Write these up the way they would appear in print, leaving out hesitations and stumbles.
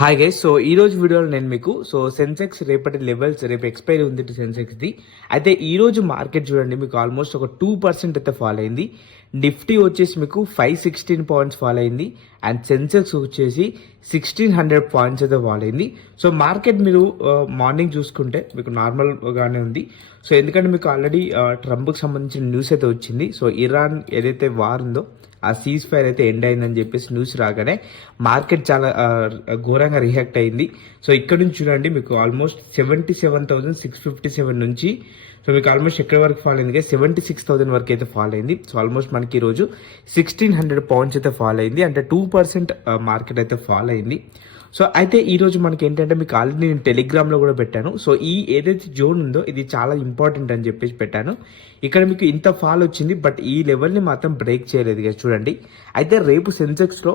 Hi guys. So ఈ రోజు వీడియోలో నేను మీకు సెన్సెక్స్ రేపటి లెవెల్స్ రేపు ఎక్స్పైరీ ఉంది సెన్సెక్స్ది. అయితే ఈ రోజు మార్కెట్ చూడండి మీకు ఆల్మోస్ట్ ఒక 2% అయితే ఫాల్ అయింది. నిఫ్టీ వచ్చేసి మీకు 516 పాయింట్స్ ఫాల్ అయింది అండ్ సెన్సెక్స్ వచ్చేసి 1600 పాయింట్స్ అయితే ఫాల్ అయింది. సో మార్కెట్ మీరు మార్నింగ్ చూసుకుంటే మీకు నార్మల్గానే ఉంది. సో ఎందుకంటే మీకు ఆల్రెడీ ట్రంప్కి సంబంధించిన న్యూస్ అయితే వచ్చింది. సో ఇరాన్ ఏదైతే వార్ ఉందో ఆ సీజ్ ఫైర్ అయితే ఎండ్ అయిందని చెప్పేసి న్యూస్ రాగానే మార్కెట్ చాలా ఘోరంగా రియాక్ట్ అయింది. సో ఇక్కడ నుంచి చూడండి మీకు ఆల్మోస్ట్ 77,657 నుంచి సో మీకు ఆల్మోస్ట్ ఎక్కడి వరకు ఫాల్ అయింది, 76,000 వరకు అయితే ఫాల్ అయింది. సో ఆల్మోస్ట్ మనకి ఈరోజు 1600 పాయింట్స్ అయితే ఫాల్ అయింది, అంటే 2% మార్కెట్ అయితే ఫాల్ అయింది. సో అయితే ఈరోజు మనకి ఏంటంటే మీకు ఆల్రెడీ నేను టెలిగ్రామ్లో కూడా పెట్టాను. సో ఈ ఏదైతే జోన్ ఉందో ఇది చాలా ఇంపార్టెంట్ అని చెప్పేసి పెట్టాను. ఇక్కడ మీకు ఇంత ఫాల్ వచ్చింది, బట్ ఈ లెవెల్ని మాత్రం బ్రేక్ చేయలేదు కదా చూడండి. అయితే రేపు సెన్సెక్స్లో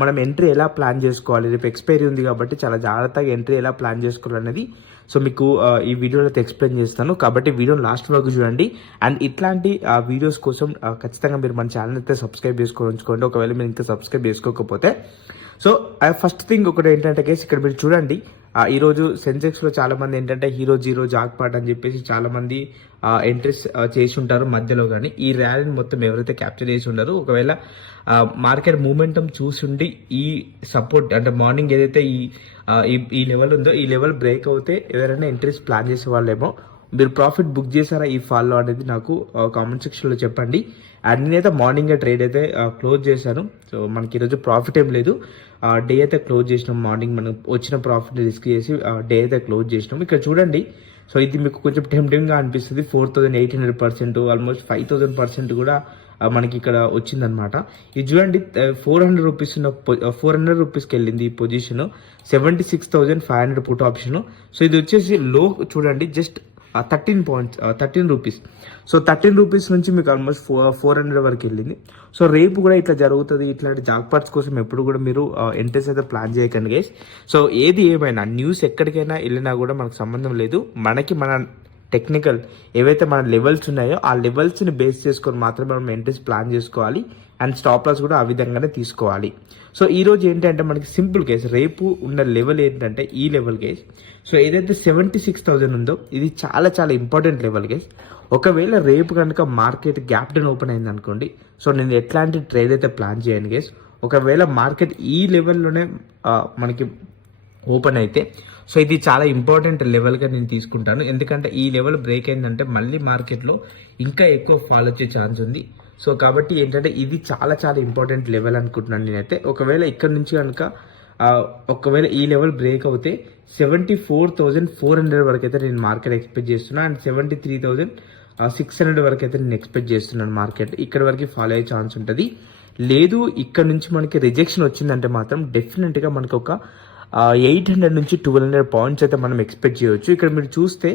మనం ఎంట్రీ ఎలా ప్లాన్ చేసుకోవాలి, రేపు ఎక్స్పైరీ ఉంది కాబట్టి చాలా జాగ్రత్తగా ఎంట్రీ ఎలా ప్లాన్ చేసుకోవాలనేది సో మీకు ఈ వీడియోలో అయితే ఎక్స్ప్లెయిన్ చేస్తాను. కాబట్టి వీడియో లాస్ట్ వరకు చూడండి. అండ్ ఇట్లాంటి వీడియోస్ కోసం ఖచ్చితంగా మీరు మన ఛానల్ అయితే సబ్స్క్రైబ్ చేసుకొని ఉంచుకోండి, ఒకవేళ మీరు ఇంకా సబ్స్క్రైబ్ చేసుకోకపోతే. సో ఫస్ట్ థింగ్ ఒకటి ఏంటంటే కేసు ఇక్కడ మీరు చూడండి, ఈరోజు సెన్సెక్స్లో చాలామంది ఏంటంటే హీరో జీరో జాక్పాట్ అని చెప్పేసి చాలామంది ఎంట్రీస్ చేసి ఉంటారు మధ్యలో. కానీ ఈ ర్యాలీని మొత్తం ఎవరైతే క్యాప్చర్ చేసి ఉన్నారో, ఒకవేళ మార్కెట్ మూమెంటం చూసుండి ఈ సపోర్ట్ అంటే మార్నింగ్ ఏదైతే ఈ లెవెల్ ఉందో ఈ లెవెల్ బ్రేక్ అవుతే ఎవరైనా ఎంట్రీస్ ప్లాన్ చేసే వాళ్ళేమో మీరు ప్రాఫిట్ బుక్ చేశారా ఈ ఫాల్లో అనేది నాకు కామెంట్ సెక్షన్లో చెప్పండి. అండ్ నేనైతే మార్నింగ్ ట్రేడ్ అయితే క్లోజ్ చేశాను. సో మనకి ఈరోజు ప్రాఫిట్ ఏం లేదు, డే అయితే క్లోజ్ చేసినాం. మార్నింగ్ మనం వచ్చిన ప్రాఫిట్ని రిస్క్ చేసి డే అయితే క్లోజ్ చేసినాం. ఇక్కడ చూడండి, సో ఇది మీకు కొంచెం టెంప్టింగ్గా అనిపిస్తుంది. 4,800%, ఆల్మోస్ట్ 5,000% కూడా మనకి ఇక్కడ వచ్చిందనమాట. ఇది చూడండి 400 రూపీస్ ఉన్న 400 రూపీస్కి వెళ్ళింది ఈ పొజిషన్, 76,500 పుట్ ఆప్షన్. సో ఇది వచ్చేసి లో చూడండి జస్ట్ 13 రూపీస్. సో 13 రూపీస్ నుంచి మీకు ఆల్మోస్ట్ 400 వరకు వెళ్ళింది. సో రేపు కూడా ఇట్లా జరుగుతుంది. ఇట్లాంటి జాక్పాట్స్ కోసం ఎప్పుడు కూడా మీరు ఎంట్రీస్ అయితే ప్లాన్ చేయకండి గైస్. సో ఏది ఏమైనా న్యూస్ ఎక్కడికైనా వెళ్ళినా కూడా మనకు సంబంధం లేదు, మన టెక్నికల్ ఏవైతే మన లెవెల్స్ ఉన్నాయో ఆ లెవెల్స్ని బేస్ చేసుకొని మాత్రమే మనం ఎంట్రీస్ ప్లాన్ చేసుకోవాలి. అండ్ స్టాప్ లాస్ కూడా ఆ విధంగానే తీసుకోవాలి. సో ఈ రోజు ఏంటంటే మనకి సింపుల్ కేస్, రేపు ఉన్న లెవెల్ ఏంటంటే ఈ లెవెల్ కేస్. సో ఏదైతే 76,000 ఉందో ఇది చాలా చాలా ఇంపార్టెంట్ లెవెల్ కేస్. ఒకవేళ రేపు కనుక మార్కెట్ గ్యాప్ డౌన్ ఓపెన్ అయింది అనుకోండి, సో నేను ఎట్లాంటి ట్రేడ్ అయితే ప్లాన్ చేయను కేస్. ఒకవేళ మార్కెట్ ఈ లెవెల్లోనే మనకి ఓపెన్ అయితే సో ఇది చాలా ఇంపార్టెంట్ లెవెల్గా నేను తీసుకుంటాను. ఎందుకంటే ఈ లెవెల్ బ్రేక్ అయిందంటే మళ్ళీ మార్కెట్లో ఇంకా ఎక్కువ ఫాల్ వచ్చే ఛాన్స్ ఉంది. సో కాబట్టి ఏంటంటే ఇది చాలా చాలా ఇంపార్టెంట్ లెవెల్ అనుకుంటున్నాను నేనైతే. ఒకవేళ ఇక్కడ నుంచి కనుక ఒకవేళ ఈ లెవెల్ బ్రేక్ అవుతే 74,400 వరకు అయితే నేను మార్కెట్ ఎక్స్పెక్ట్ చేస్తున్నాను. అండ్ 73,600 వరకు అయితే నేను ఎక్స్పెక్ట్ చేస్తున్నాను మార్కెట్. ఇక్కడ వరకు ఫాలో అయ్యే ఛాన్స్ ఉంటుంది. లేదు ఇక్కడ నుంచి మనకి రిజెక్షన్ వచ్చిందంటే మాత్రం డెఫినెట్గా మనకు ఒక 800 నుంచి 1200 పాయింట్స్ అయితే మనం ఎక్స్పెక్ట్ చేయవచ్చు. ఇక్కడ మీరు చూస్తే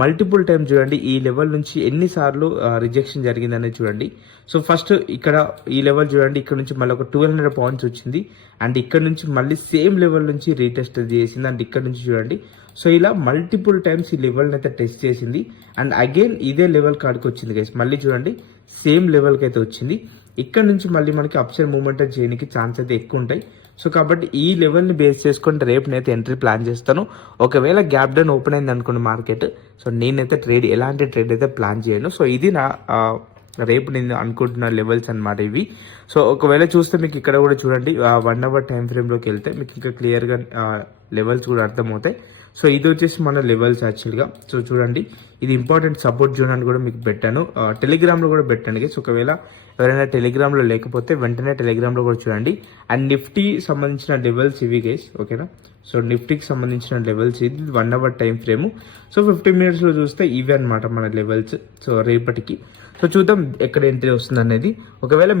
మల్టిపుల్ టైం చూడండి ఈ లెవెల్ నుంచి ఎన్నిసార్లు రిజెక్షన్ జరిగిందనేది చూడండి. సో ఫస్ట్ ఇక్కడ ఈ లెవెల్ చూడండి, ఇక్కడ నుంచి మళ్ళీ ఒక 1200 పాయింట్స్ వచ్చింది. అండ్ ఇక్కడ నుంచి మళ్ళీ సేమ్ లెవెల్ నుంచి రీటెస్ట్ చేసింది. అండ్ ఇక్కడ నుంచి చూడండి, సో ఇలా మల్టిపుల్ టైమ్స్ ఈ లెవెల్ని అయితే టెస్ట్ చేసింది. అండ్ అగైన్ ఇదే లెవెల్ కాడికి వచ్చింది గైస్. మళ్ళీ చూడండి సేమ్ లెవెల్కి అయితే వచ్చింది. ఇక్కడ నుంచి మళ్ళీ మనకి అప్సైడ్ మూవ్మెంట్ చేయడానికి ఛాన్స్ అయితే ఎక్కువ ఉంటాయి. సో కాబట్టి ఈ లెవెల్ని బేస్ చేసుకొని రేపు నేనైతే ఎంట్రీ ప్లాన్ చేస్తాను. ఒకవేళ గ్యాప్ డౌన్ ఓపెన్ అయింది అనుకోండి మార్కెట్, సో నేనైతే ఎలాంటి ట్రేడ్ అయితే ప్లాన్ చేయను. సో ఇది నా రేపు నేను అనుకుంటున్న లెవెల్స్ అనమాట ఇవి. సో ఒకవేళ చూస్తే మీకు ఇక్కడ కూడా చూడండి 1 అవర్ టైం ఫ్రేమ్లోకి వెళ్తే మీకు ఇంకా క్లియర్గా లెవెల్స్ కూడా అర్థమవుతాయి. సో ఇది వచ్చేసి మన లెవెల్స్ యాక్చువల్గా. సో చూడండి ఇది ఇంపార్టెంట్ సపోర్ట్ జోన్ అని కూడా మీకు పెట్టాను, టెలిగ్రామ్లో కూడా పెట్టండి. సో ఒకవేళ ఎవరైనా టెలిగ్రామ్లో లేకపోతే వెంటనే టెలిగ్రామ్లో కూడా చూడండి. అండ్ నిఫ్టీ సంబంధించిన లెవెల్స్ ఇవి గైస్, ఓకేనా. సో నిఫ్టీకి సంబంధించిన లెవెల్స్ ఇది 1 అవర్ టైం ఫ్రేము. సో 15 మినిట్స్లో చూస్తే ఇవే అనమాట మన లెవెల్స్. సో రేపటికి సో చూద్దాం ఎక్కడ ఎంట్రీ వస్తుంది అనేది. ఒకవేళ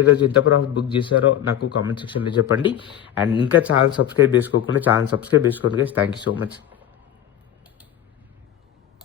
ఈరోజు ఎంత ప్రాఫిట్ బుక్ చేశారో నాకు కామెంట్ సెక్షన్లో చెప్పండి. అండ్ ఇంకా ఛానల్ సబ్స్క్రైబ్ చేసుకోకుండా ఛానల్ సబ్స్క్రైబ్ చేసుకోండి guys. Thank you so much.